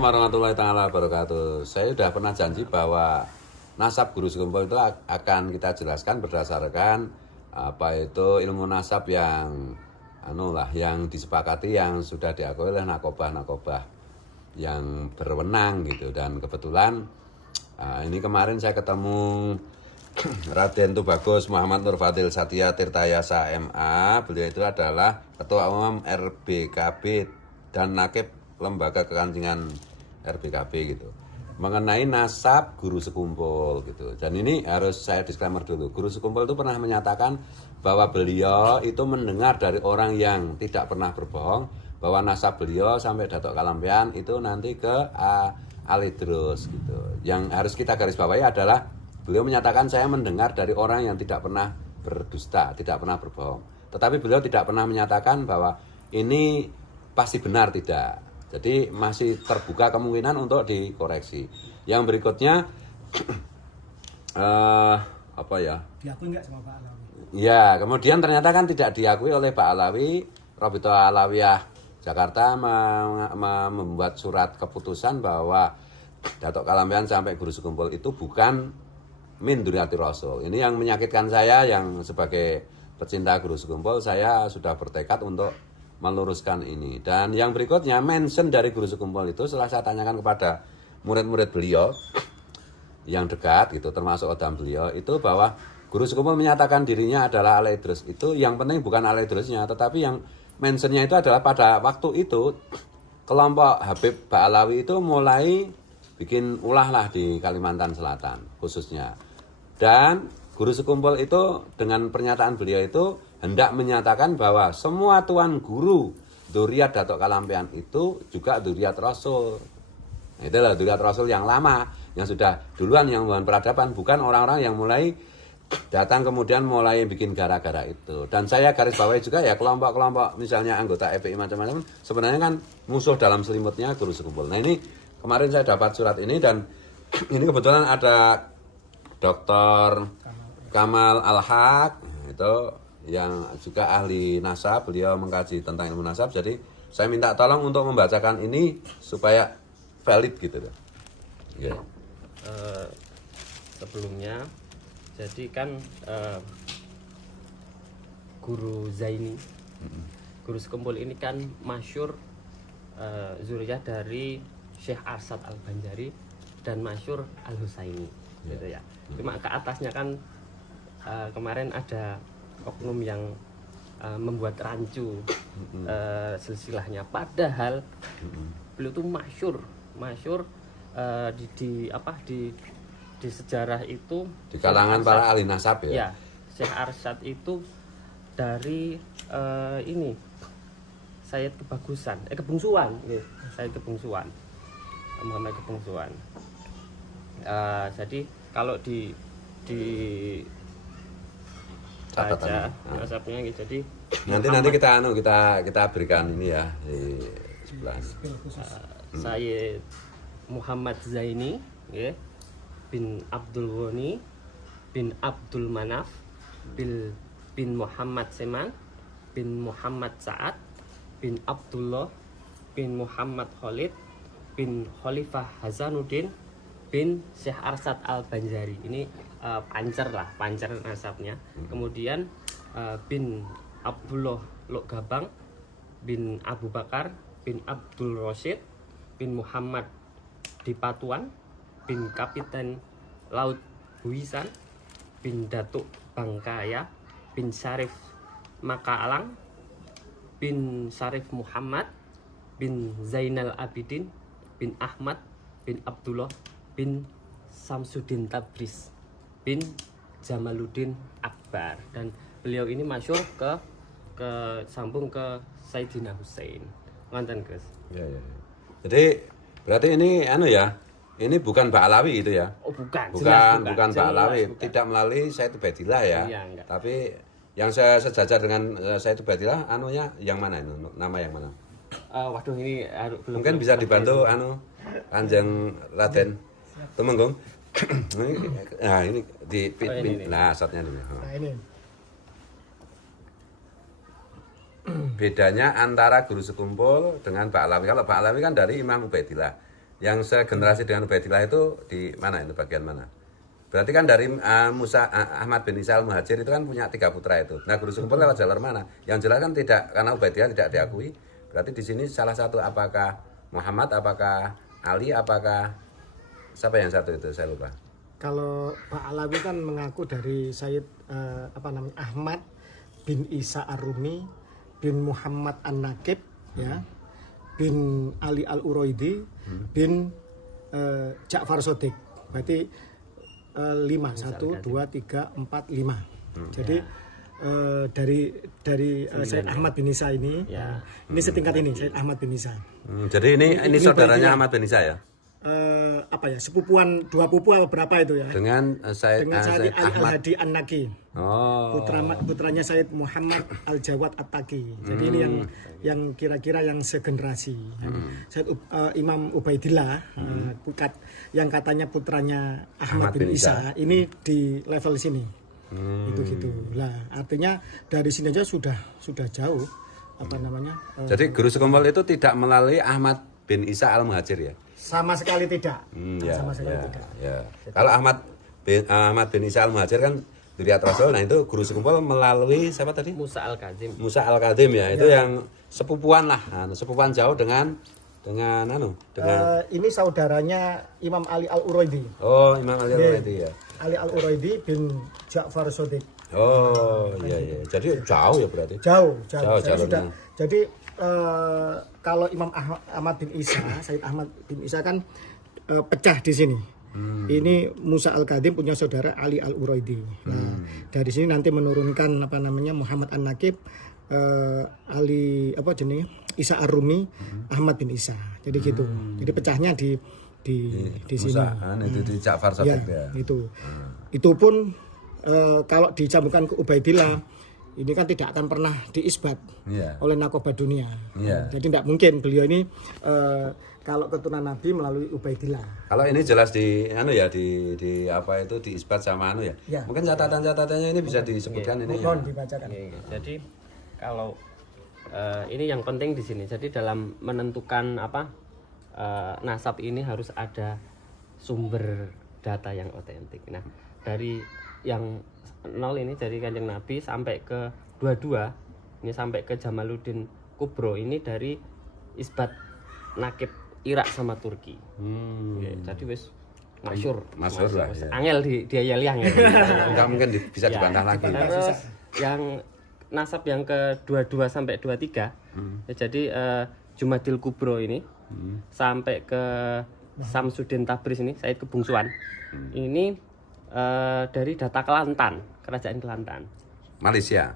Assalamualaikum warahmatullahi taala wabarakatuh. Saya sudah pernah janji bahwa nasab guru sekumpul itu akan kita jelaskan berdasarkan apa itu ilmu nasab yang yang disepakati, yang sudah diakui oleh nakobah yang berwenang gitu. Dan kebetulan ini kemarin saya ketemu Raden Tubagus Muhammad Nur Fadil Satya Tirtayasa MA. Beliau itu adalah Ketua Umum RBKB dan Nakib Lembaga Kekancingan RBKB gitu, mengenai nasab guru sekumpul gitu. Dan ini harus saya disclaimer dulu, guru sekumpul itu pernah menyatakan bahwa beliau itu mendengar dari orang yang tidak pernah berbohong bahwa nasab beliau sampai Datuk Kalampian itu nanti ke Alidrus gitu. Yang harus kita garis bawahi adalah beliau menyatakan saya mendengar dari orang yang tidak pernah berdusta, tidak pernah berbohong. Tetapi beliau tidak pernah menyatakan bahwa ini pasti benar, tidak. Jadi masih terbuka kemungkinan untuk dikoreksi. Yang berikutnya apa ya? Diakui nggak sama Pak Alawi? Ya, kemudian ternyata kan tidak diakui oleh Pak Alawi. Robito Alawiyah Jakarta membuat surat keputusan bahwa Datuk Kalampian sampai guru sekumpul itu bukan min Duriati Rasul. Ini yang menyakitkan saya, yang sebagai pecinta guru sekumpul saya sudah bertekad untuk meluruskan ini. Dan yang berikutnya, mention dari guru sekumpul itu setelah saya tanyakan kepada murid-murid beliau yang dekat gitu, termasuk odam beliau, itu bahwa guru sekumpul menyatakan dirinya adalah Alaidrus. Itu yang penting bukan Alaidrusnya, tetapi yang mentionnya itu adalah pada waktu itu kelompok Habib Ba'alawi itu mulai bikin ulah lah di Kalimantan Selatan khususnya. Dan guru sekumpul itu dengan pernyataan beliau itu hendak menyatakan bahwa semua tuan guru Dzurriyyat Datuk Kalampian itu juga Dzurriyyat Rasul. Nah, itulah Dzurriyyat Rasul yang lama, yang sudah duluan yang membangun peradaban, bukan orang-orang yang mulai datang kemudian mulai bikin gara-gara itu. Dan saya garis bawahi juga ya, kelompok-kelompok misalnya anggota FPI macam-macam sebenarnya kan musuh dalam selimutnya guru sekumpul. Nah, ini kemarin saya dapat surat ini, dan ini kebetulan ada Dr. Kamal Al-Haq itu yang juga ahli nasab, beliau mengkaji tentang ilmu nasab. Jadi saya minta tolong untuk membacakan ini supaya valid gitu. Ya. Sebelumnya, jadi kan Guru Zaini, guru sekumpul ini kan masyhur zuriyah dari Syekh Arsyad Al-Banjari dan masyhur Al-Husaini, gitu ya. Cuma ke atasnya kan kemarin ada oknum yang membuat rancu silsilahnya, padahal beliau tuh masyhur di sejarah itu di kalangan para ahli nasab ya. Ya, Syekh Arsyad itu dari ini Sayyid Kebungsuan, Sayyid Kebungsuan, Muhammad Kebungsuan. Jadi kalau di baca nasabnya gitu. Jadi nanti kita berikan ini ya di sebelah. Sayyid Muhammad Zaini bin Abdul Ghani bin Abdul Manaf bin Muhammad Seman bin Muhammad Sa'ad bin Abdullah bin Muhammad Khalid bin Khalifah Hasanuddin bin Syekh Arsyad Al-Banjari. Ini pancer nasabnya. Kemudian bin Abdullah Lok Gabang bin Abu Bakar bin Abdul Rosyid bin Muhammad Dipatuan bin Kapiten Laut Buisan bin Datuk Bangkaya bin Syarif Makaalang bin Syarif Muhammad bin Zainal Abidin bin Ahmad bin Abdullah bin Samsudin Tabriz bin Jamaluddin Akbar. Dan beliau ini masyhur ke sambung ke Sayyidina Husain. Ngonten, Gus. Ya. Jadi berarti ini ini bukan Ba'alawi itu ya? Oh, bukan. Bukan Ba'alawi, tidak melalui Sayyid Ubaidillah ya. Iya, tapi yang saya sejajar dengan Sayyid Ubaidillah yang mana itu? Nama yang mana? Waduh, ini belum. Mungkin bisa dibantu Kanjeng Raden Tumenggung. Nah, ini nah shotnya ini. Nah, ini. Bedanya antara guru sekumpul dengan Ba'alawi. Kalau Ba'alawi kan dari Imam Ubaidillah. yang segenerasi dengan Ubaidillah itu di mana itu bagian mana? Berarti kan dari Ahmad bin Isa al-Muhajir itu kan punya 3 putra itu. Nah, guru sekumpul lewat jalur mana? Yang jelas kan tidak, karena Ubaidillah tidak diakui. Berarti di sini salah satu apakah Muhammad, apakah Ali, apakah siapa yang satu itu? Saya lupa. Kalau Pak Alawi kan mengaku dari Sayyid Ahmad bin Isa Ar-Rumi bin Muhammad An-Nakib ya, bin Ali Al-Uraidi bin Ja'far Shadiq. Berarti 5 1 2 3 4 5. Jadi dari Sayyid Ahmad bin Isa ini ini setingkat ini Sayyid Ahmad bin Isa. Jadi ini saudaranya Ahmad bin Isa ya? Sepupuan 2 pupu atau berapa itu ya? Dengan Sayyid Ali Al-Hadi An-Naki. Oh. Putranya Sayyid Muhammad Al-Jawad At-Taqi. Jadi ini yang kira-kira yang segenerasi. Sayyid Imam Ubaidillah yang katanya putranya Ahmad bin Isa ini di level sini. Itu gitu. Lah, artinya dari sini aja sudah jauh Jadi guru sekumpul itu tidak melalui Ahmad bin Isa al-Muhajir ya? Sama sekali tidak. Sama sekali tidak. Ya. Kalau Ahmad bin Isa al-Muhajir kan Dzurriyyat Rasul, nah itu guru sekumpul melalui siapa tadi? Musa Al-Kadzim. Musa Al-Kadzim ya, itu yang sepupuan lah, sepupuan jauh dengan ini saudaranya Imam Ali Al-Uraidi. Oh, Imam Ali Al-Uraidi ya. Ali Al-Uraidi bin Ja'far Shadiq. Oh, iya. Jadi jauh ya berarti. Jauh. Sudah. Jadi kalau Imam Ahmad bin Isa, Sayyid Ahmad bin Isa kan pecah di sini. Ini Musa Al-Kadzim punya saudara Ali Al-Uraidi. Nah, dari sini nanti menurunkan Muhammad An-Nakib, Ali Isa Ar-Rumi, Ahmad bin Isa. Jadi gitu. Jadi pecahnya di sini. Itu di Ja'far Shadiq ya. Itu pun kalau dicambungkan ke Ubaidillah ini kan tidak akan pernah diisbat oleh Naqobah Dunia. Jadi tidak mungkin beliau ini kalau keturunan Nabi melalui Ubaidillah. Kalau ini jelas di diisbat sama ya. Mungkin catatan-catatannya ini bisa disebutkan ini. Mohon dibacakan. Jadi kalau ini yang penting di sini. Jadi dalam menentukan nasab ini harus ada sumber data yang otentik. Nah, dari yang 0 ini dari Kanjeng Nabi sampai ke 22 ini sampai ke Jamaluddin Kubro ini dari isbat nakib Irak sama Turki. Jadi wis masyhur lah. Ya. Angel diayali angel. Enggak mungkin bisa dibantah lagi. Terus yang nasab yang ke 22 sampai 23 jadi Jumadil Kubro ini sampai ke Samsudin Tabriz ini Said Kebungsuan ini dari data Kelantan, kerajaan Kelantan, Malaysia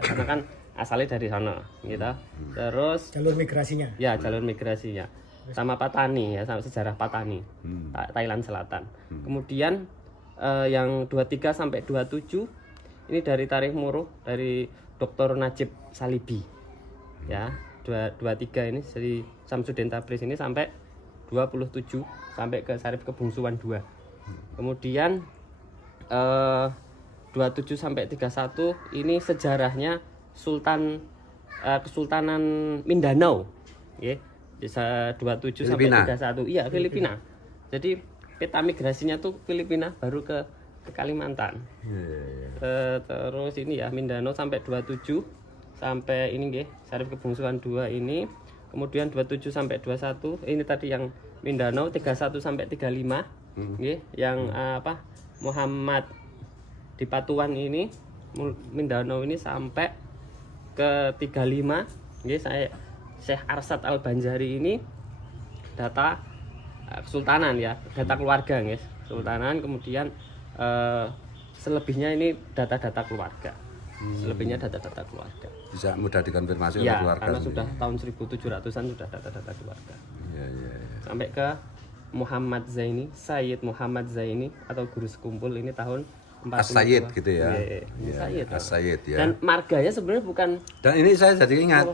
karena kan asalnya dari sana gitu. Terus jalur migrasinya sama Patani ya, sama sejarah Patani, Thailand Selatan. Kemudian yang 23 sampai 27 ini dari Tarikh Muruh dari Dr. Najib Salibi ya. 23 ini dari Samsudin Tabriz ini sampai 27 sampai ke Syarif Kebungsuan 2. Kemudian 27 sampai 31 ini sejarahnya Kesultanan Mindanao. Nggih. Bisa 27 Filipina. Sampai 31. Iya, Filipina. Jadi peta migrasinya tuh Filipina baru ke Kalimantan. Terus ini ya Mindanao sampai 27 sampai ini nggih, Syarif Kebungsuan 2 ini. Kemudian 27 sampai 21 ini tadi yang Mindanao 31 sampai 35. Nggih, yang Muhammad di Patuan ini Mindanao ini sampai ke 35. Nggih, saya Syekh Arsad Al-Banjari ini data kesultanan ya, data keluarga nggih, kesultanan. Kemudian selebihnya ini data-data keluarga. Selebihnya data-data keluarga. Bisa mudah dikonfirmasi oleh ya, keluarga. Karena sudah tahun 1700-an sudah data-data keluarga. Ya. Sampai ke Muhammad Zaini, Sayyid Muhammad Zaini atau guru sekumpul ini tahun 42. As-Sayyid gitu ya. Sayyid. As-Sayyid ya. Dan marganya sebenarnya bukan. Dan ini saya jadi ingat.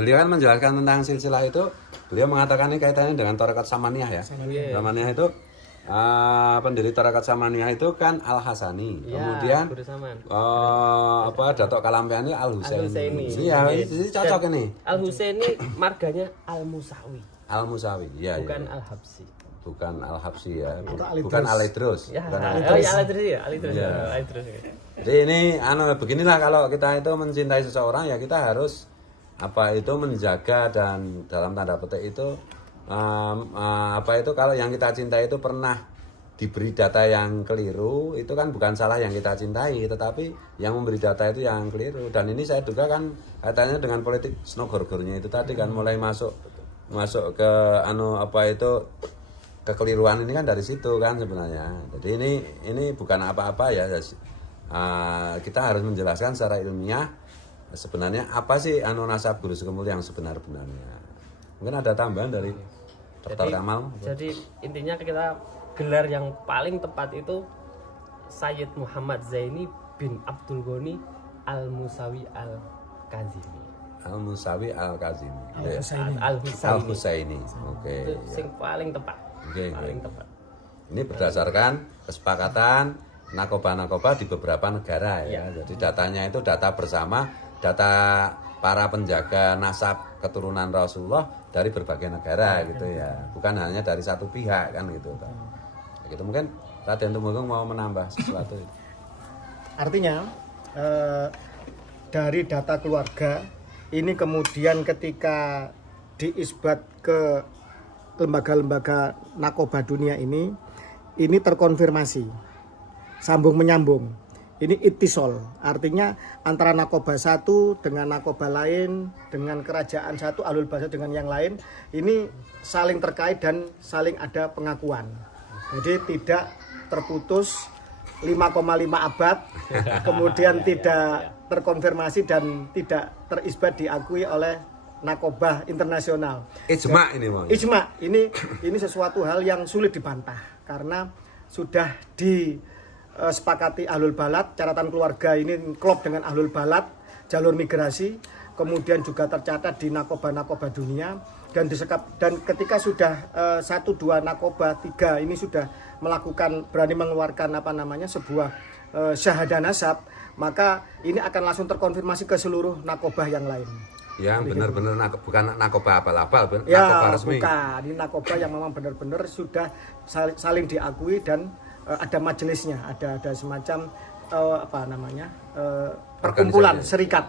Beliau kan menjelaskan tentang silsilah itu. Beliau mengatakan ini kaitannya dengan Thariqat Samaniyah ya. Samaniyah itu pendiri Thariqat Samaniyah itu kan Al-Hasani. Ya, kemudian Datuk Kalampian ini Al-Husaini. Iya, ini cocok ini. Al-Husaini marganya Al-Musawi. Al-Musawi. Iya, bukan iya. Al-Habsi. Bukan Al-Habsi ya. Al-Idrus. Bukan Al-Idrus. Ya, Bukan Al-Idrus ya, Al-Idrus. Iya. Al-Idrus. Jadi ini beginilah kalau kita itu mencintai seseorang ya kita harus menjaga dan dalam tanda petik itu kalau yang kita cintai itu pernah diberi data yang keliru itu kan bukan salah yang kita cintai tetapi yang memberi data itu yang keliru dan ini saya duga kan kaitannya dengan politik snogor-gornya itu tadi kan mulai masuk ke kekeliruan ini kan dari situ kan sebenarnya. Jadi ini bukan apa-apa ya. Kita harus menjelaskan secara ilmiah sebenarnya apa sih nasab Guru Sekumpul yang sebenar-benarnya. Mungkin ada tambahan dari Dr. Kamal. Jadi intinya kita gelar yang paling tepat itu Sayyid Muhammad Zaini bin Abdul Ghani Al-Musawi Al-Kazimi. Al-Musawi Al-Kazimi. Al-Husaini. Oke. Itu yang paling tepat. Oke. Paling tepat. Ini berdasarkan kesepakatan nakoba-nakoba di beberapa negara ya. Jadi datanya itu data bersama, data para penjaga nasab keturunan Rasulullah dari berbagai negara gitu ya. Bukan hanya dari satu pihak kan gitu. Gitu mungkin Raden Tumenggung mau menambah sesuatu. Artinya dari data keluarga ini kemudian ketika diisbat ke lembaga-lembaga nakoba dunia ini terkonfirmasi sambung menyambung. Ini ittisol, artinya antara nakoba satu dengan nakoba lain, dengan kerajaan satu, ahlul basa dengan yang lain, ini saling terkait dan saling ada pengakuan. Jadi tidak terputus 5,5 abad, kemudian tidak terkonfirmasi dan tidak terisbat diakui oleh nakoba internasional. Ijma ini mau. Ijma ini sesuatu hal yang sulit dibantah karena sudah disepakati ahlul balad, catatan keluarga ini klop dengan ahlul balad, jalur migrasi, kemudian juga tercatat di nakoba-nakoba dunia. Dan ketika sudah 1, 2 nakoba 3 ini sudah berani mengeluarkan sebuah syahadah nasab, maka ini akan langsung terkonfirmasi ke seluruh nakoba yang lain. Yang benar-benar bukan nakoba abal-abal, ya, nakoba resmi. Bukan, ini nakoba yang memang benar-benar sudah saling diakui dan ada majelisnya, ada semacam perkumpulan serikat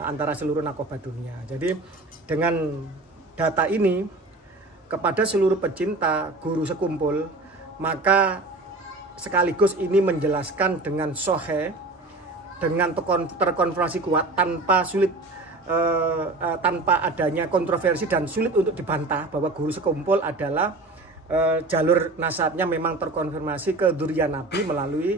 antara seluruh nakoba dunia. Jadi dengan data ini kepada seluruh pecinta Guru Sekumpul, maka sekaligus ini menjelaskan dengan sohe, dengan terkonfirmasi kuat tanpa sulit, tanpa adanya kontroversi dan sulit untuk dibantah bahwa Guru Sekumpul adalah jalur nasabnya memang terkonfirmasi ke dzurriyyah Nabi melalui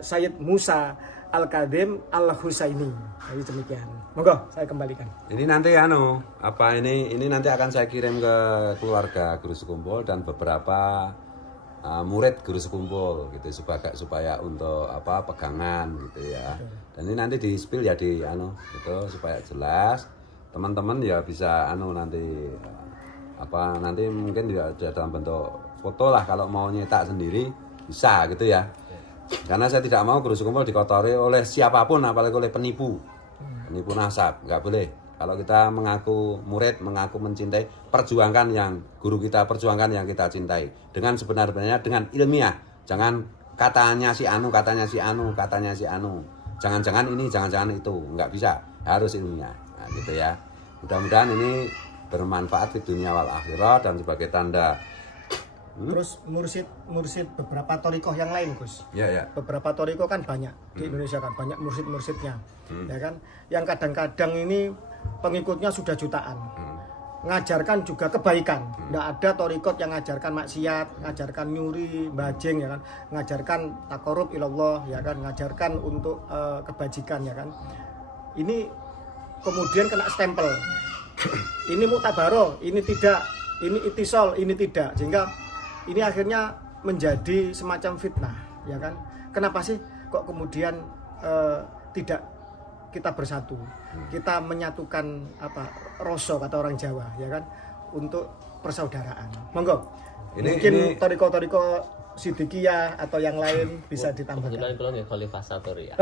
Sayyid Musa Al-Kadhim Al-Husaini. Jadi demikian. Monggo saya kembalikan. Ini nanti ini nanti akan saya kirim ke keluarga Guru Sekumpul dan beberapa murid Guru Sekumpul gitu supaya untuk pegangan gitu ya. Dan ini nanti di-spill ya gitu supaya jelas. Teman-teman ya bisa nanti nanti mungkin ya dalam bentuk foto lah kalau mau nyetak sendiri bisa gitu ya. Karena saya tidak mau Guru Sekumpul dikotori oleh siapapun, apalagi oleh penipu nasab, nggak boleh. Kalau kita mengaku murid, mengaku mencintai, perjuangkan yang guru kita, perjuangkan yang kita cintai dengan sebenar-benarnya, dengan ilmiah. Jangan katanya si anu, katanya si anu. Jangan-jangan ini, jangan-jangan itu, nggak bisa, harus ilmiah. Nah, gitu ya. Mudah-mudahan ini bermanfaat di dunia wal akhirat dan sebagai tanda. Terus mursid beberapa torikoh yang lain, Gus. Ya. Beberapa torikoh kan banyak di Indonesia kan, banyak mursid-mursidnya, ya kan. Yang kadang-kadang ini pengikutnya sudah jutaan. Ngajarkan juga kebaikan. Nggak ada torikot yang ngajarkan maksiat, ngajarkan nyuri, bajing, ya kan. Ngajarkan takorub ilallah, ya kan. Ngajarkan untuk kebajikan, ya kan. Ini kemudian kena stempel. Ini mutabaro, ini tidak, ini itisol, ini tidak, sehingga ini akhirnya menjadi semacam fitnah, ya kan? Kenapa sih kok kemudian tidak kita bersatu, kita menyatukan roso kata orang Jawa, ya kan, untuk persaudaraan. Monggo. Mungkin toriko-toriko Sidikiyah atau yang lain bisa ditambahkan. Kebetulan kalau nggak Khalifah Satoria.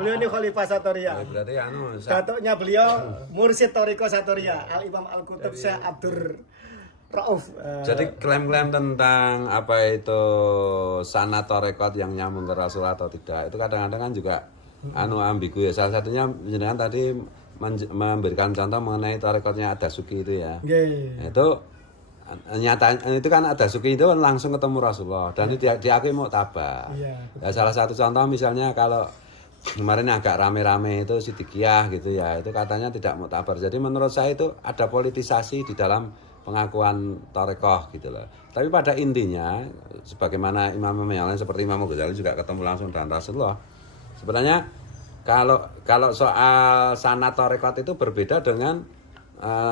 Beliau ini Khalifah Satoria. Berarti Datuknya beliau Mursyid Thariqah Satoria, Al Imam Al Kutub Syekh Abdur Rauf. jadi klaim-klaim tentang apa itu sanad tarekat yang nyambung ke Rasul atau tidak itu kadang-kadang kan juga ambigu ya. Salah satunya jenengan tadi memberikan contoh mengenai tarekatnya Ad-Dasuki itu ya. Nggih. Itu nyata itu kan Ad-Dasuki itu langsung ketemu Rasulullah dan diakui muktabar. Iya. Ya, salah satu contoh misalnya kalau kemarin agak rame-rame itu Sidikiyah gitu ya, itu katanya tidak muktabar. Jadi menurut saya itu ada politisasi di dalam pengakuan tarekoh gitu loh. Tapi pada intinya sebagaimana imam-imam yang lain seperti Imam Ghazali juga ketemu langsung dengan Rasulullah. Sebenarnya kalau soal sanad tarekat itu berbeda dengan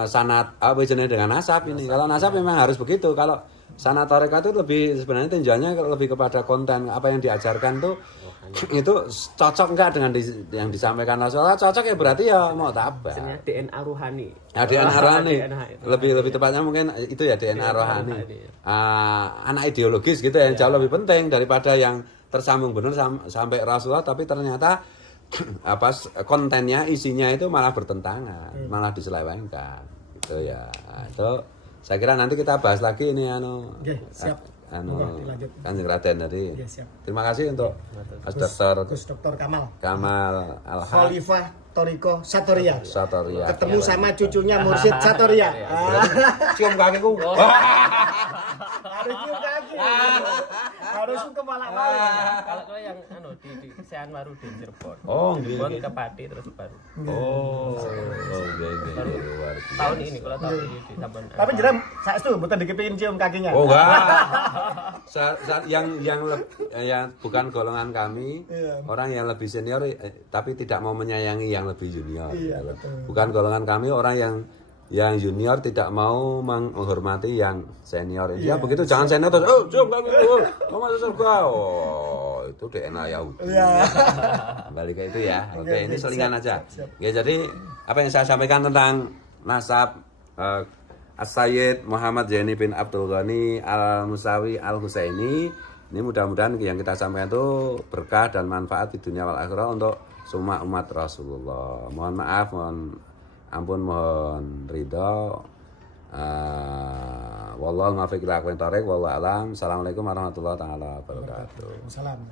sanad dengan nasab ini. Kalau nasab memang harus begitu. Kalau sanad tarekat itu lebih sebenarnya tinjauannya lebih kepada konten apa yang diajarkan tuh itu cocok enggak dengan yang disampaikan Rasulullah. Cocok ya berarti ya mau tabah. DNA rohani. Ya, DNA rohani. Lebih tepatnya mungkin itu ya DNA rohani. Anak ideologis gitu yang jauh lebih penting daripada yang tersambung benar sampai Rasulullah tapi ternyata kontennya isinya itu malah bertentangan, malah diselewengkan gitu ya. Itu saya kira nanti kita bahas lagi ini siap. Dilanjut. Kanjeng Raden tadi. Siap. Terima kasih untuk Mas Dr. Kamal Khalifah Thariqah Satoria. Ketemu Ya, sama cucunya Mursyid Satoria. cium kakiku. Harus cium kaki. Harus kepala-kepala. Kalau yang di Sean Marudin Cirebon. Oh, Cirebon ke Pati terus baru. Baru tahun ini kalau tahun ini di Taman. Tapi jeram saestu mboten dikepingin cium kakinya. Oh enggak. yang bukan golongan kami, orang yang lebih senior tapi tidak mau menyayangi yang lebih junior. Bukan golongan kami orang yang junior tidak mau menghormati yang senior. Dia begitu jangan senior terus cium kakiku. Mau masuk surga. Oh, itu DNA Yahudi. Balik ke itu ya. Oke, ini selingan aja. Ya, jadi apa yang saya sampaikan tentang nasab As-Sayyid Muhammad Zaini bin Abdul Ghani Al-Musawi Al-Husaini, ini mudah-mudahan yang kita sampaikan itu berkah dan manfaat di dunia wal akhirah untuk semua umat Rasulullah. Mohon maaf, mohon ampun, mohon ridho. Wallahu muwaffiq ila aqwamit thoriq, wallahu alam. Assalamualaikum warahmatullahi wabarakatuh. Salam.